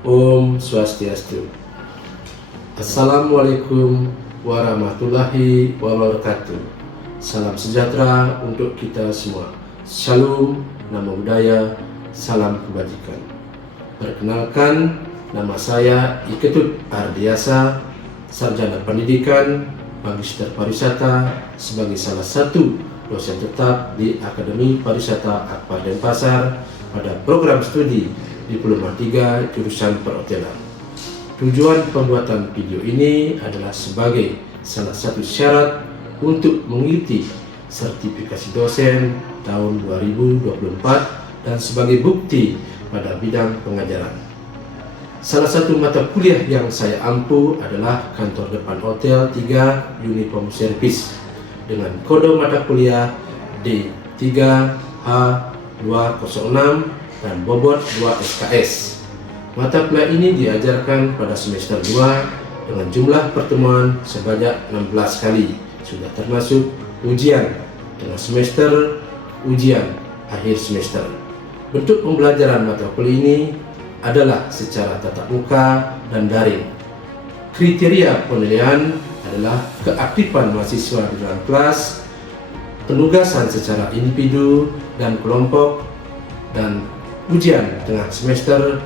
Om Swastiastu. Assalamualaikum warahmatullahi wabarakatuh. Salam sejahtera untuk kita semua. Shalom, Namo Buddhaya, salam kebajikan. Perkenalkan, nama saya Iketut Ardiasa, Sarjana Pendidikan, Magister Pariwisata sebagai salah satu dosen tetap di Akademi Pariwisata Akbar Denpasar pada program studi Diploma 3 jurusan Perhotelan. Tujuan pembuatan video ini adalah sebagai salah satu syarat untuk mengikuti sertifikasi dosen tahun 2024 dan sebagai bukti pada bidang pengajaran. Salah satu mata kuliah yang saya ampu adalah Kantor Depan Hotel 3 Uniform Service dengan kode mata kuliah D3H206 dan bobot 2 SKS. Mata kuliah ini diajarkan pada semester 2 dengan jumlah pertemuan sebanyak 16 kali, sudah termasuk ujian tengah semester, ujian akhir semester. Bentuk pembelajaran mata kuliah ini adalah secara tatap muka dan daring. Kriteria penilaian adalah keaktifan mahasiswa di dalam kelas, penugasan secara individu dan kelompok, dan ujian tengah semester,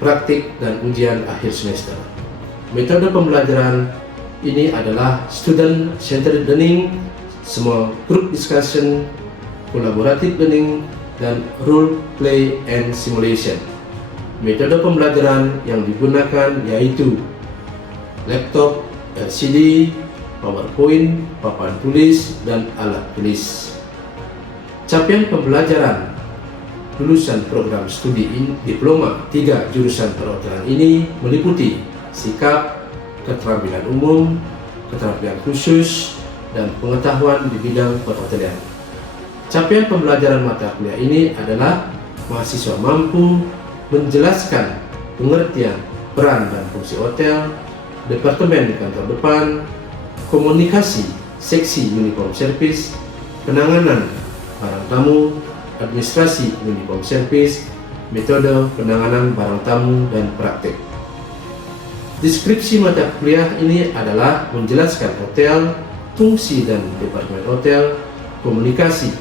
praktik, dan ujian akhir semester. Metode pembelajaran ini adalah student-centered learning, small group discussion, collaborative learning, dan role play and simulation. Metode pembelajaran yang digunakan yaitu laptop, LCD, PowerPoint, papan tulis, dan alat tulis. Capaian pembelajaran lulusan program studi Diploma 3 jurusan perhotelan ini meliputi sikap, keterampilan umum, keterampilan khusus, dan pengetahuan di bidang perhotelan. Capaian pembelajaran mata kuliah ini adalah mahasiswa mampu menjelaskan pengertian peran dan fungsi hotel, departemen kantor depan, komunikasi seksi uniform service, penanganan barang tamu, administrasi uniform service, metode penanganan barang tamu, dan praktik. Deskripsi mata kuliah ini adalah menjelaskan hotel, fungsi dan departemen hotel, komunikasi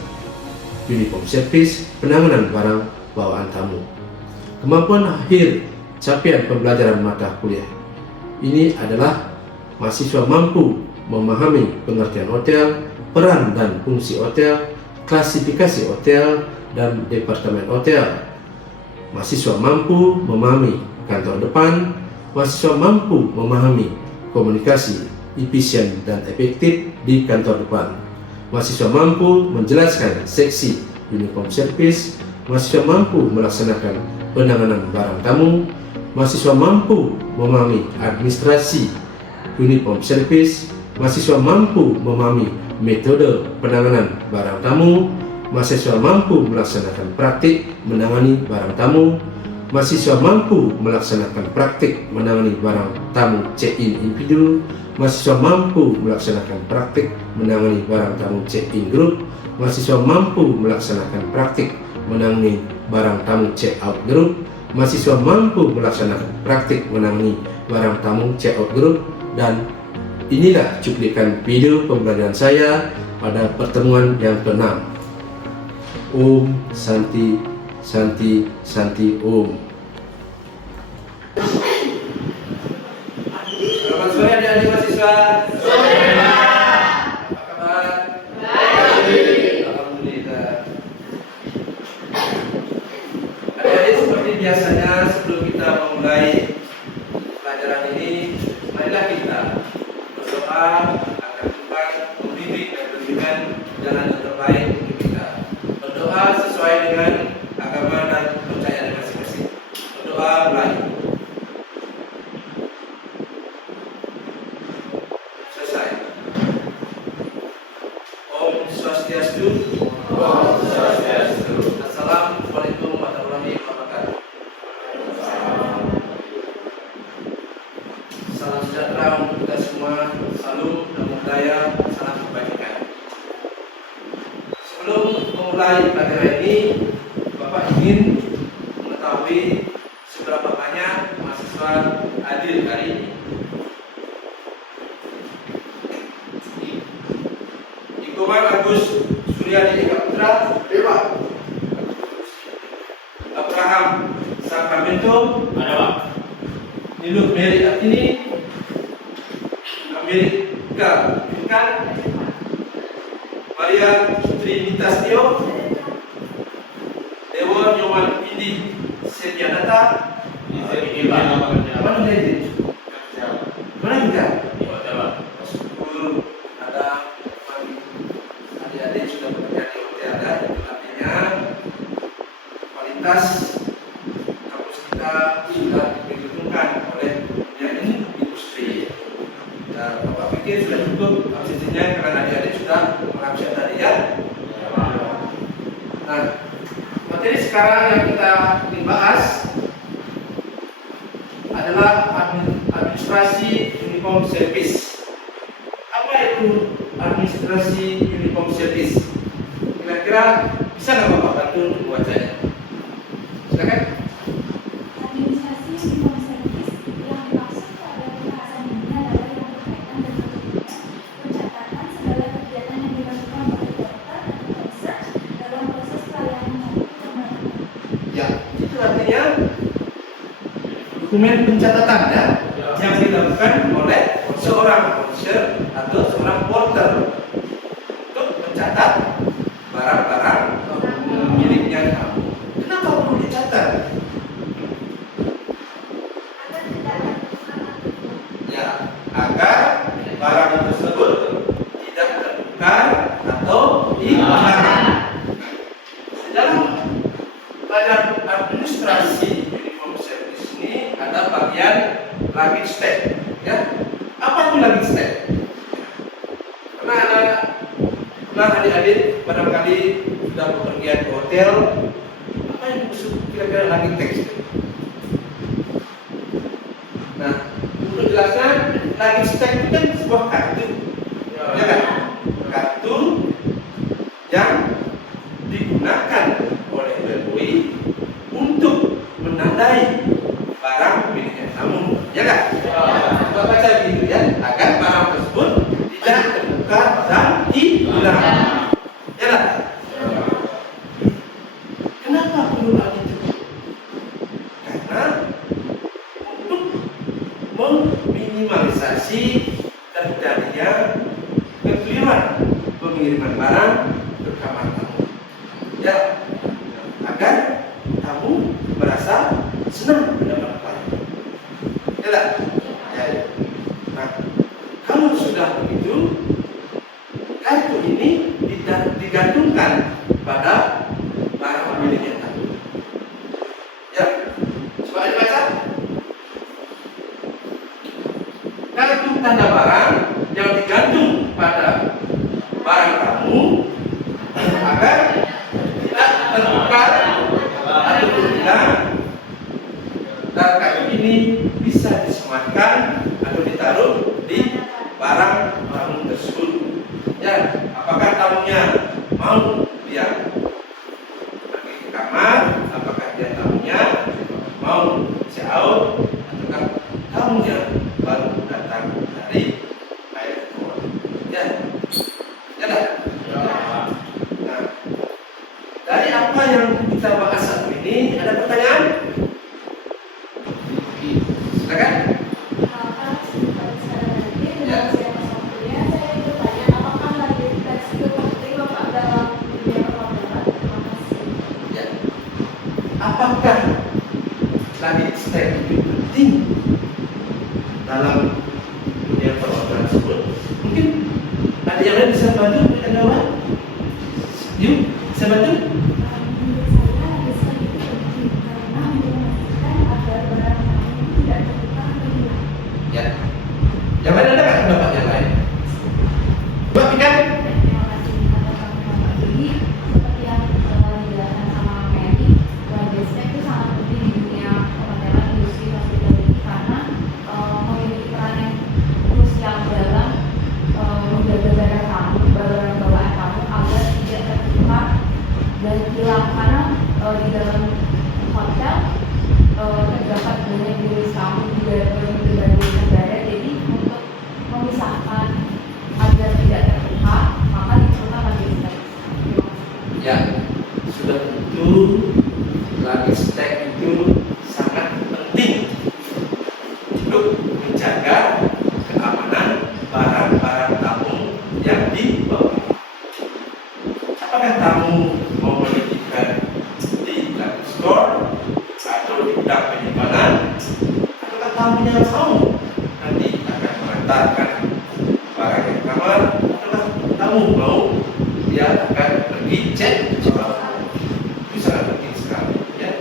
uniform service, penanganan barang bawaan tamu. Kemampuan akhir capaian pembelajaran mata kuliah ini adalah mahasiswa mampu memahami pengertian hotel, peran dan fungsi hotel, klasifikasi hotel, dan departemen hotel. Mahasiswa mampu memahami kantor depan, mahasiswa mampu memahami komunikasi efisien dan efektif di kantor depan. Mahasiswa mampu menjelaskan seksi uniform service, mahasiswa mampu melaksanakan penanganan barang tamu, mahasiswa mampu memahami administrasi uniform service, mahasiswa mampu memahami metode penanganan barang tamu, mahasiswa mampu melaksanakan praktik menangani barang tamu, mahasiswa mampu melaksanakan praktik menangani barang tamu check-in individu, mahasiswa mampu melaksanakan praktik menangani barang tamu check-in grup, mahasiswa mampu melaksanakan praktik menangani barang tamu check-out grup, mahasiswa mampu melaksanakan praktik menangani barang tamu check-out grup. Dan inilah cuplikan video pembelajaran saya pada pertemuan yang ke-6. Om Santi Santi Santi Om. Selamat sore adik-adik mahasiswa. Sore. Apa kabar? Baik. Alhamdulillah. Adik-adik, seperti biasanya sebelum kita memulai pelajaran ini, marilah kita berdoa agar Tuhan membimbing dan memberikan jalan yang terbaik untuk kita. Berdoa sesuai dengan agama dan kepercayaan masing-masing. Berdoa mulai. Selesai. Om Swastiastu. Om Swastiastu. Assalamualaikum warahmatullahi wabarakatuh. Salam sejahtera untuk kita semua. Salam, Namo Buddhaya, salam kebajikan. Sebelum memulai pelajaran ini, Bapak ingin mengetahui seberapa banyak itu? Ada Pak. Ini loh, Mary ini Amerika, kan? Maria Trinitas Tio, Dewa Nyoman Indi Setianata. Ini Pak. Mana ini? Mana enggak? Ada Pak. Syukur ada adik-adik sudah bekerja di hotel ada, itu artinya kualitas kampus kita sudah diperhitungkan oleh dunia industri. Dan Bapak pikir sudah cukup absensinya karena adik-adik sudah mengabsen tadi ya. Nah, materi sekarang yang kita ingin bahas adalah administrasi uniform service. Apa itu administrasi uniform service? Kira-kira bisa nggak Bapak bantu untuk membacanya? Silakan. Administrasi uniform service yang dimaksud pada pembahasan dunia adalah yang berkaitan dengan pencatatan segala kegiatan yang dilakukan oleh dokter atau research dalam proses pelayanan maupun penanganan. Ya, itu artinya dokumen pencatatan ya, yang dilakukan oleh seorang konser atau seorang porter untuk mencatat barang-barang miliknya kamu. Kenapa perlu dicatat? Ya, agar barang tersebut tidak tertukar atau hilang. Dalam badan administrasi uniform service ini ada bagian luggage tag, ya. Apa itu luggage tag? Karena adik-adik barangkali sudah bepergian ke hotel, apa yang maksud kira-kira luggage tag? Nah, untuk jelaskan, luggage tag itu kan sebuah kartu, ya kan? Kartu yang digunakan oleh pembeli untuk menandai barang miliknya kamu, ya kan? Coba baca gitu ya, agar barang tersebut tidak tertukar dan hilang, ya kan? Kenapa perlu hal itu? Karena untuk meminimalisasi terjadinya kekeliruan pengiriman barang ke kamar kamu, ya, agar kamu merasa senang mendapatkan, ya tak? Ya. Nah, kalau sudah begitu, kartu ini digantungkan pada barang miliknya kamu. Ya, coba dibaca. Kartu tanda barang yang digantung pada barang kamu agar tidak tertukar atau hilang. Dan kartu ini bisa disematkan atau ditaruh di barang kamu tersebut. Ya, apakah tamunya mau dia pergi ke kamar, apakah dia tamunya mau out, ataukah tamunya baru datang dari airport. Ya, ya dah. Nah, dari apa yang kita bahas saat ini, ada pertanyaan? Silakan. Apakah lagi step itu penting dalam dunia perwakilan tersebut? Mungkin ada yang lain bisa bantu berikan jawaban? Yuk, bisa bantu? Ya, yang lain ada kan pendapat yang lain? Coba pikir. Dan mana? Apakah tamunya mau nanti akan mengantarkan barang yang kamar? Apakah tamu mau dia akan pergi cek bisa penting sekali ya,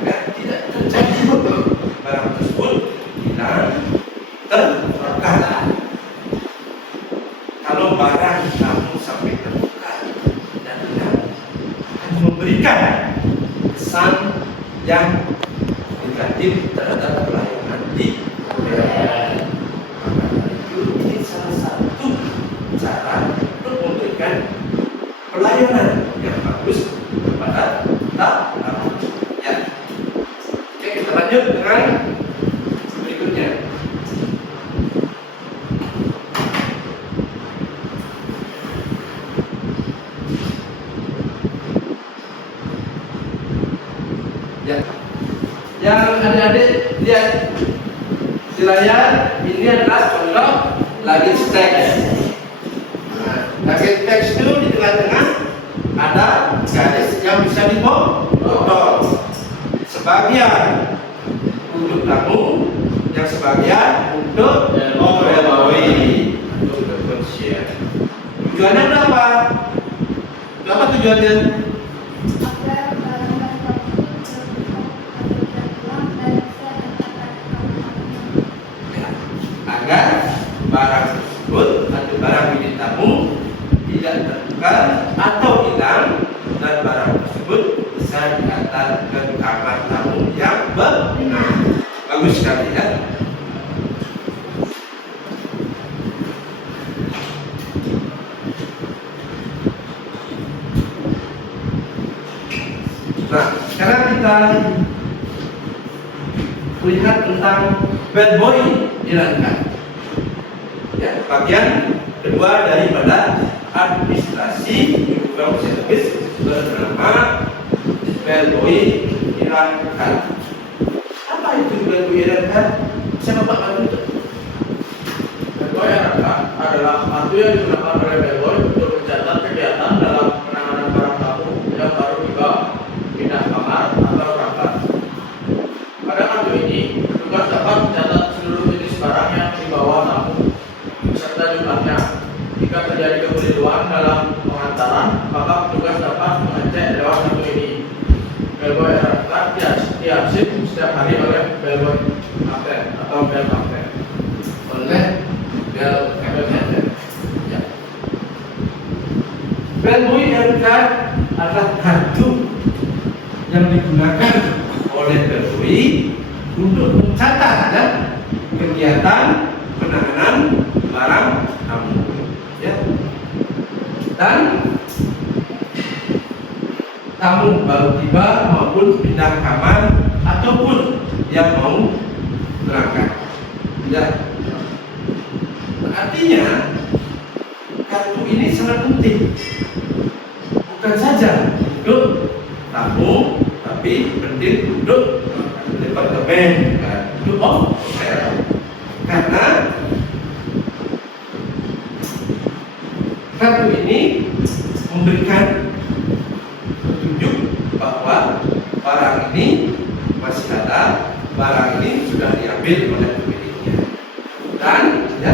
agar tidak terjadi barang tersebut hilang terbakar. Kalau barang kamu sampai terbuka dan hilang, akan memberikan kesan yang negatif terhadap pelayanan di daerah. Maka itu ini salah satu cara untuk memberikan pelayanan yang bagus kepada tamu. Ya. Oke, kita lanjut dengan berikutnya. Ya. Yang adik-adik lihat di layar, ini adalah contoh luggage tag. Luggage tag itu di tengah-tengah ada garis yang bisa dipotong. Sebagian untuk tamu, yang sebagian untuk overweight, untuk bersiap. Tujuannya apa? Apa tujuannya? Agar barang tersebut terpulang dan bisa dikatakan Ya, agar barang tersebut atau barang milik tamu tidak tertukar atau hilang, dan barang tersebut bisa diantar ke kamar tamu yang benar. Bagus sekali ya. Nah, sekarang kita lihat tentang bellboy dilakukan. Ya, bagian kedua daripada administrasi uniform service bernama bellboy dilakukan. Apa itu bellboy dilakukan? Siapa Pak bantu? Bellboy adalah kartu yang digunakan oleh bellboy untuk mencatat kegiatan dalam penanganan barang tamu yang baru tiba, pindah kamar atau berangkat. Pada kartu ini, petugas dapat mencatat seluruh jenis barang yang dibawa tamu beserta jumlahnya. Jika terjadi kekeliruan dalam pengantaran, maka petugas dapat mengecek lewat kartu ini. Bellboy diarsip setiap hari oleh bellboy kapten atau bell kapten. Oleh bell kapten. Ya. Bellboy dilakukan adalah kartu yang digunakan oleh bellboy untuk mencatat ya, kegiatan penanganan barang tamu. Ya. Dan tamu baru tiba maupun pindah kamar ataupun yang mau berangkat. Ya. Artinya kartu ini sangat penting, bukan saja untuk tamu, tapi penting untuk departemen, untuk officer. Karena kartu ini memberikan petunjuk bahwa barang ini masih ada, barang ini sudah diambil oleh pemiliknya, dan ya,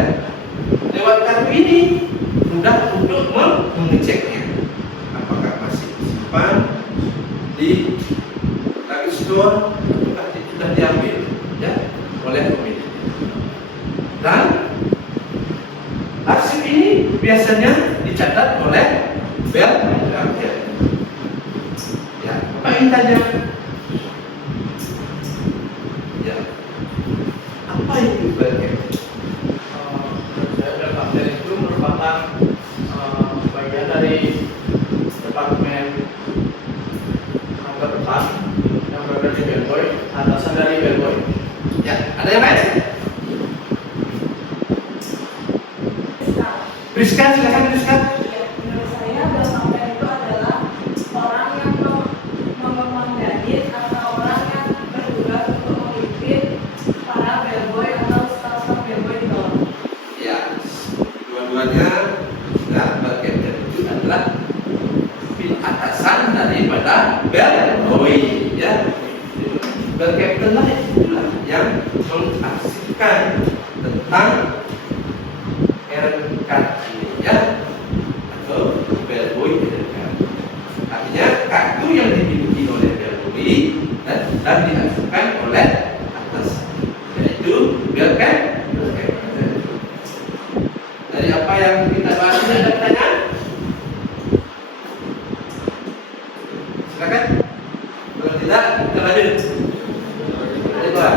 lewat kartu ini mudah untuk mengeceknya apakah masih disimpan di luggage store atau sudah diambil ya oleh pemiliknya. Dan arsip ini biasanya dicatat oleh bell kapten. Ya, apa intinya? Ya, apa itu bell kapten? Bell kapten itu merupakan bagian dari departemen angkut depan yang berada di bellboy, atasan dari bellboy. Ya, ada yang lain? Priska, silakan Priska. Menurut saya bell kapten itu adalah orang yang memanage atau orang yang bertugas untuk memimpin para bellboy atau staf-staf bellboy di bawah. Ya, dua-duanya ya, bell kapten itu adalah atasan daripada bellboy ya. Bell kapten lah Sebenarnya itulah yang mengakseskan tentang RKT ya, atau bellboy RKT. Artinya kartu yang dimiliki oleh bellboy dan dihasilkan oleh atas, yaitu bellcat. Dari apa yang kita bahas ini ada pertanyaan? Silakan. Kalau tidak, kita lanjut. Lanjut Pak.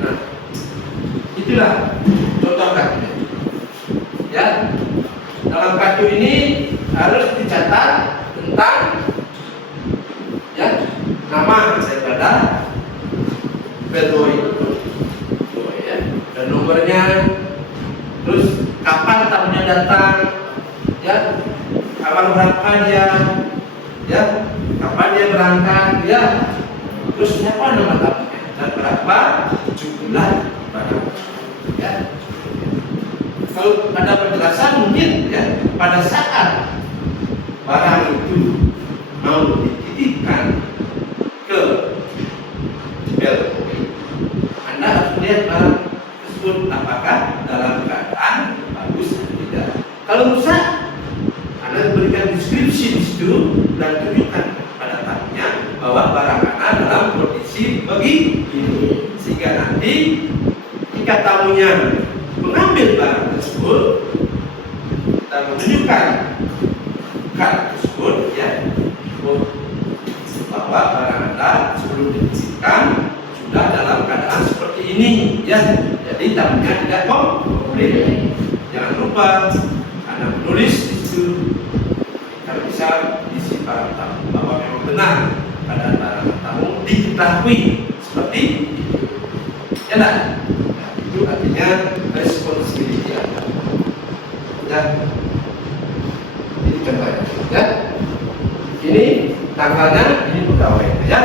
Nah, itulah contoh kartunya. Ya, dalam kartu ini harus dicatat tentang ya nama daripada bellboy ya, dan nomornya, terus kapan tamunya datang, ya, kapan berangkat dia, ya, kapan dia berangkat, ya, terus siapa nama tamunya dan berapa jumlah barang, ya. Kalau ada penjelasan mungkin ya pada saat barang itu mau dititipkan ke bellboy, Anda harus melihat barang tersebut apakah dalam keadaan bagus atau tidak. Kalau rusak, Anda berikan deskripsi di situ dan tunjukkan pada tamunya bahwa barang Anda dalam kondisi begini, sehingga nanti jika tamunya mengambil barang tersebut dan menunjukkan kartu tersebut ya, bahwa barang Anda sebelum dititipkan sudah dalam keadaan seperti ini ya, jadi tamunya tidak komplain. Jangan lupa Anda menulis di situ, kalau bisa isi barang tamu bahwa memang benar keadaan barang tamu diketahui seperti itu. Ya nah, itu artinya responsibility Anda. Ya, ini contohnya ya. Ini tanggalnya, ini pegawai ya.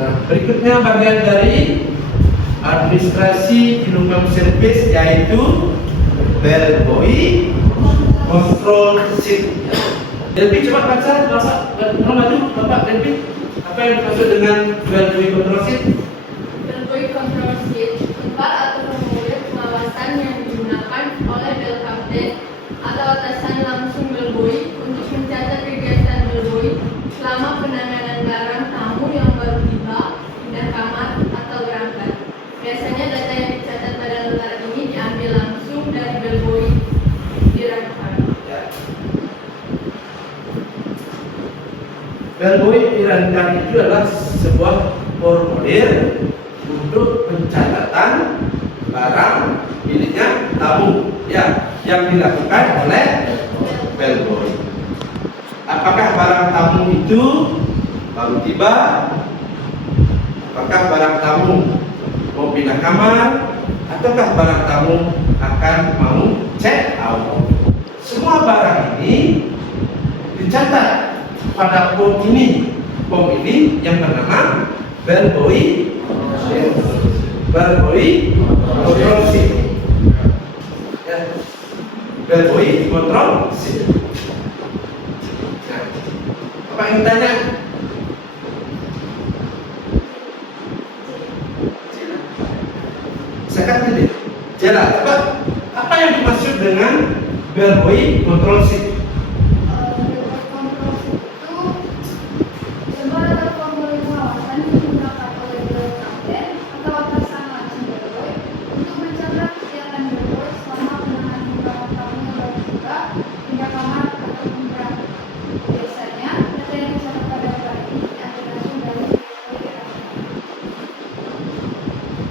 Nah, berikutnya bagian dari administrasi Binumang Service, yaitu bellboy control sheet. Delpi coba baca, Bapak maju, Bapak Delpi, apa yang dimaksud dengan bellboy control sheet? Bellboy control sheet tempat atau formulir pengawasan yang digunakan oleh bell captain atau atasan langsung bellboy untuk mencatat kegiatan bellboy selama penanganan barang tamu yang baru tiba, pindah kamar atau berangkat. Biasanya data yang dicatat pada lembar ini diambil langsung dari bellboy direktur. Ya. Bellboy Irankan itu adalah sebuah formulir untuk pencatatan barang miliknya tamu ya, yang dilakukan oleh bellboy. Apakah barang tamu itu baru tiba, apakah barang tamu mau pindah kamar, ataukah barang tamu akan mau check out. Semua barang ini dicatat pada form ini yang bernama bellboy control sheet. Ya. Bellboy control sheet. Nah, apa yang tanya? Sekarang ini, jelas apa yang dimaksud dengan bellboy control sheet?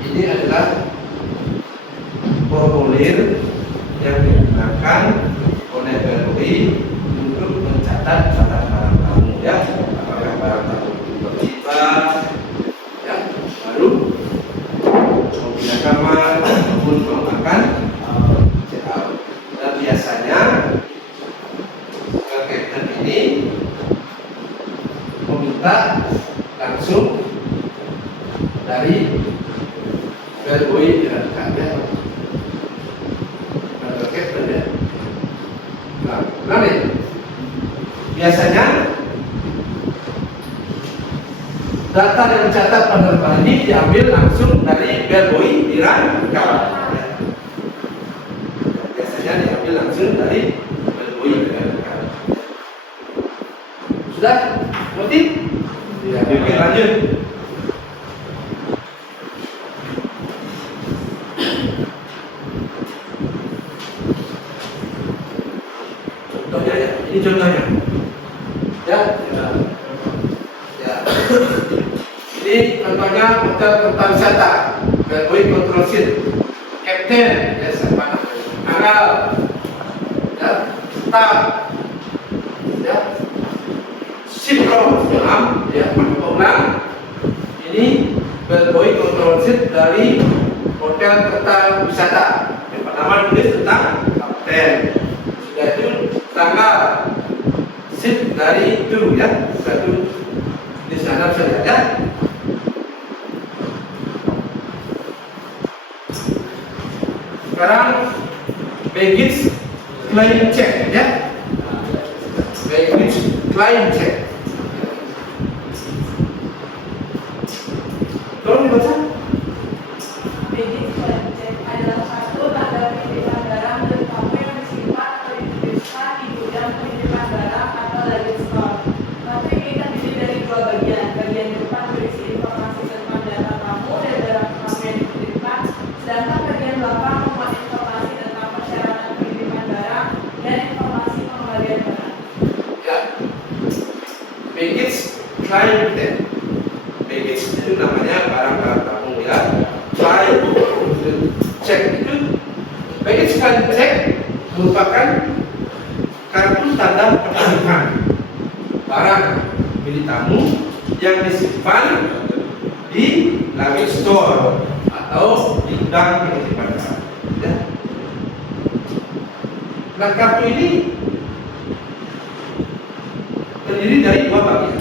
Ini adalah formulir yang digunakan oleh bellboy untuk mencatat barang tamu ya, apakah barang tamu itu bertiba ya, baru mau pindah kamar ataupun mau makan check out. Dan biasanya captain ini meminta langsung dari bellboy dilakukan ya. Nah, nih, biasanya data yang dicatat penerbangan ini diambil langsung dari bellboy dirangkap. Biasanya diambil langsung dari bellboy dirangkap. Sudah? Ngerti? Ya, oke, lanjut. Contohnya ya, ini contohnya. Ya. Ini contohnya hotel tempat wisata, bellboy control sheet, captain, ya siapa tanggal, ya staff, ya ship row, ya ulang. Ini bellboy control sheet dari hotel tempat wisata. Yang pertama tulis tentang kapten. Sudah itu tanggal sheet dari itu ya, sudah itu di sana bisa lihat ya. Sekarang baggage claim check ya. Baggage claim check. Tolong dibaca. Baggage claim check adalah satu tanda penitipan barang dan tamu yang disimpan atau dititipkan di gudang penitipan barang atau luggage store. Tapi kita terdiri dari dua bagian. Bagian depan berisi informasi tentang data tamu dan barang tamu yang dititipkan, sedangkan bagian belakang memuat informasi tentang persyaratan penitipan barang dan informasi pengembalian barang. Ya. Baggage claim check. Baggage itu namanya barang-barang tamu ya. Claim check itu baggage claim check merupakan kartu tanda penitipan barang milik tamu yang disimpan di luggage store atau di gudang penitipan barang. Ya. Nah, kartu ini terdiri dari dua bagian.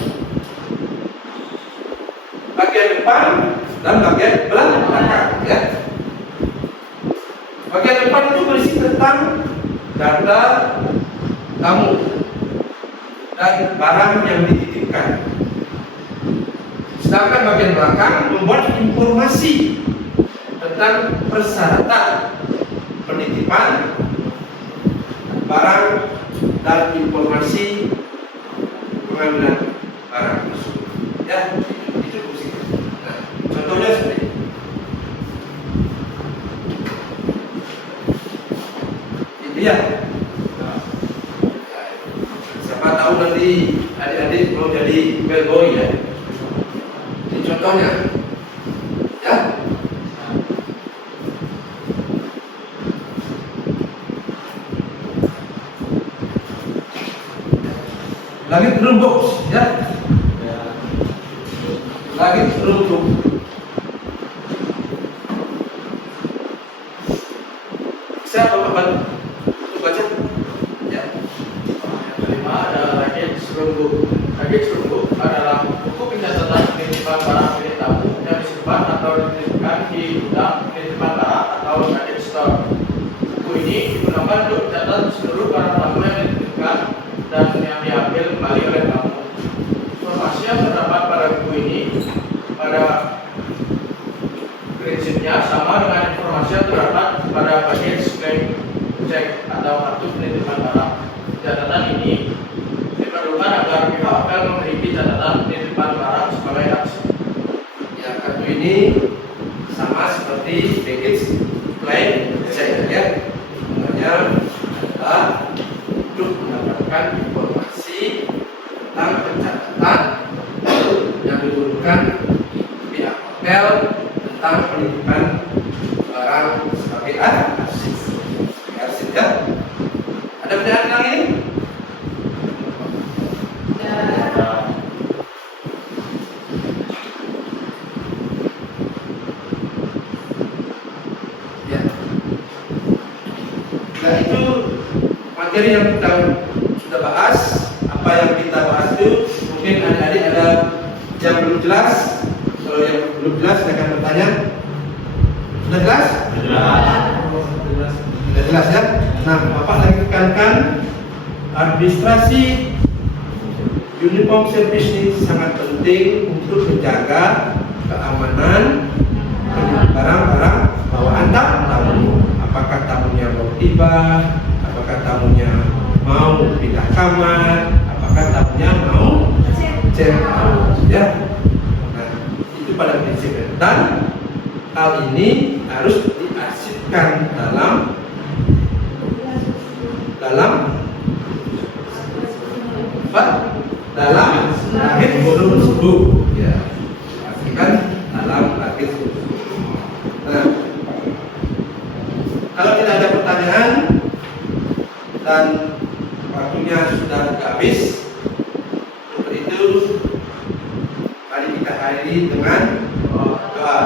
Bagian depan dan bagian belakang ya. Bagian depan itu berisi tentang data tamu dan barang yang dititipkan. Sedangkan bagian belakang membuat informasi tentang persyaratan penitipan barang dan informasi pengambilan barang tersebut. Ya, itu fungsinya. Nah, contohnya seperti ini. Ini ya. Siapa tahu nanti adik-adik mau jadi bellboy ya. Ini contohnya. Ya. Lagi room box ya. Lagi room box. Siapa Bapak? Untuk baca? Ya. Yang kelima ada luggage room book. Luggage room book adalah buku pencatatan penitipan barang milik tamu yang disimpan atau dititipkan di gudang penitipan barang atau luggage store. Buku ini digunakan untuk mencatat seluruh barang tamu yang dititipkan dan yang diambil kembali oleh tamu. Informasi yang terdapat pada buku ini pada prinsipnya sama dengan informasi yang terdapat pada baggage claim check atau kartu penitipan barang. Catatan ini diperlukan agar pihak hotel memiliki catatan penitipan barang sebagai aksi. Ya, kartu ini sama seperti baggage claim check ya. Sebenarnya adalah untuk mendapatkan informasi tentang pencatatan yang dibutuhkan pihak hotel tentang penitipan barang sebagai arsip. Arsip ya. Ada pertanyaan yang ini? Ya. Nah, itu materi yang kita sudah bahas. Apa yang kita bahas itu mungkin adik-adik ada yang belum jelas. Kalau yang belum jelas silakan bertanya. Sudah jelas? Sudah jelas ya. Nah, Bapak lagi tekankan administrasi uniform service ini sangat penting untuk menjaga keamanan barang-barang bawaan tamu. Apakah tamunya mau tiba, apakah tamunya mau pindah kamar, apakah tamunya mau check out, ya. Nah, itu pada prinsipnya. Dan hal ini harus diarsipkan dalam lahir forum tersebut, ya. Pastikan dalam lahir forum tersebut. Nah, kalau tidak ada pertanyaan dan waktunya sudah habis, untuk itu mari kita akhiri dengan doa.